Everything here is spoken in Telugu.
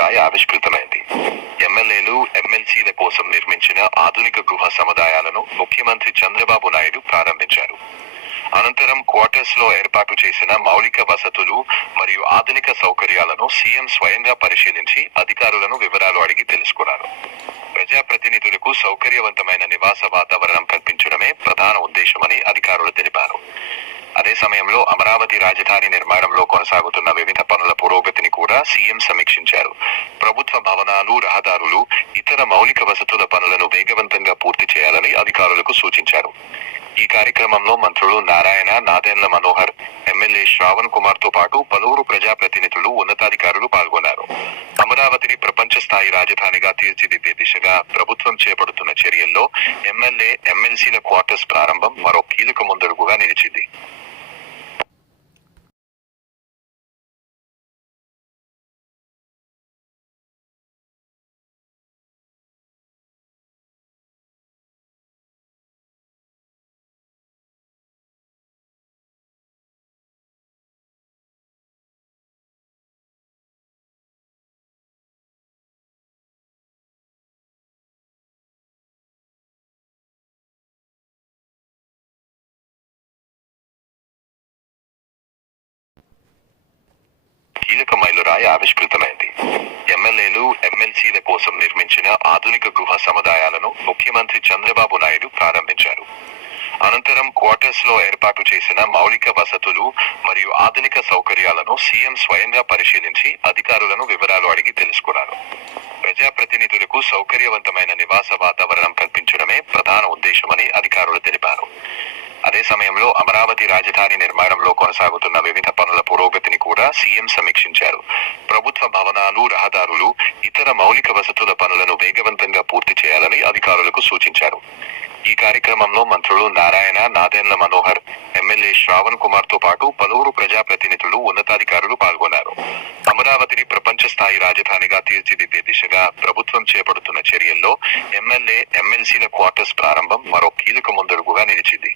మైలురాయి ఆవిష్కృతమైంది. ఎమ్మెల్యేలు, ఎమ్మెల్సీల కోసం నిర్మించిన ఆధునిక గృహ సముదాయాలను ముఖ్యమంత్రి చంద్రబాబు నాయుడు ప్రారంభించారు. అనంతరం క్వార్టర్స్ లో ఏర్పాటు చేసిన మౌలిక వసతులు మరియు ఆధునిక సౌకర్యాలను సీఎం స్వయంగా పరిశీలించి అధికారులను వివరాలు అడిగి తెలుసుకున్నారు. ప్రజాప్రతినిధులకు సౌకర్యవంతమైన నివాస వాతావరణం కల్పించడమే ప్రధాన ఉద్దేశమని అధికారులు తెలిపారు. అదే సమయంలో అమరావతి రాజధాని నిర్మాణంలో కొనసాగుతున్న వివిధ పనుల పురోగతిని కూడా సీఎం సమీక్షించారు. ప్రభుత్వ భవనాలు, రహదారులు, ఇతర మౌలిక వసతుల పనులను వేగవంతంగా పూర్తి చేయాలని అధికారులకు సూచించారు. ఈ కార్యక్రమంలో మంత్రులు నారాయణ, నాదెండ్ల మనోహర్, ఎమ్మెల్యే శ్రావణ్ కుమార్ తో పాటు పలువురు ప్రజాప్రతినిధులు, ఉన్నతాధికారులు పాల్గొన్నారు. అమరావతిని ప్రపంచ స్థాయి రాజధానిగా తీర్చిదిద్దే దిశగా ప్రభుత్వం చేపడుతున్న చర్యల్లో ఎమ్మెల్యే, ఎమ్మెల్సీల క్వార్టర్స్ ప్రారంభం మరో కీలక ముందడుగుగా నిలిచింది. కీలక మైలురాయి ఆవిష్కృతమైంది. ఎమ్మెల్యేలు, ఎమ్మెల్సీల కోసం నిర్మించిన ఆధునిక గృహ సముదాయాలను ముఖ్యమంత్రి చంద్రబాబు నాయుడు ప్రారంభించారు. అనంతరం క్వార్టర్స్ లో ఏర్పాటు చేసిన మౌలిక వసతులు మరియు ఆధునిక సౌకర్యాలను సీఎం స్వయంగా పరిశీలించి అధికారులను వివరాలు అడిగి తెలుసుకున్నారు. ప్రజాప్రతినిధులకు సౌకర్యవంతమైన నివాస వాతావరణం కల్పించడమే ప్రధాన ఉద్దేశమని అధికారులు తెలిపారు. అదే సమయంలో అమరావతి రాజధాని నిర్మాణంలో కొనసాగుతున్న వివిధ పనుల పురోగతిని కూడా సీఎం సమీక్షించారు. ప్రభుత్వ భవనాలు, రహదారులు, ఇతర మౌలిక వసతుల పనులను వేగవంతంగా పూర్తి చేయాలని అధికారులకు సూచించారు. ఈ కార్యక్రమంలో మంత్రులు నారాయణ, నాదెండ్ల మనోహర్, ఎమ్మెల్యే శ్రావణ్ కుమార్ తో పాటు పలువురు ప్రజాప్రతినిధులు, ఉన్నతాధికారులు పాల్గొన్నారు. అమరావతిని ప్రపంచ స్థాయి రాజధానిగా తీర్చిదిద్దే దిశగా ప్రభుత్వం చేపడుతున్న చర్యల్లో ఎమ్మెల్యే, ఎమ్మెల్సీల క్వార్టర్స్ ప్రారంభం మరో కీలక ముందడుగుగా నిలిచింది.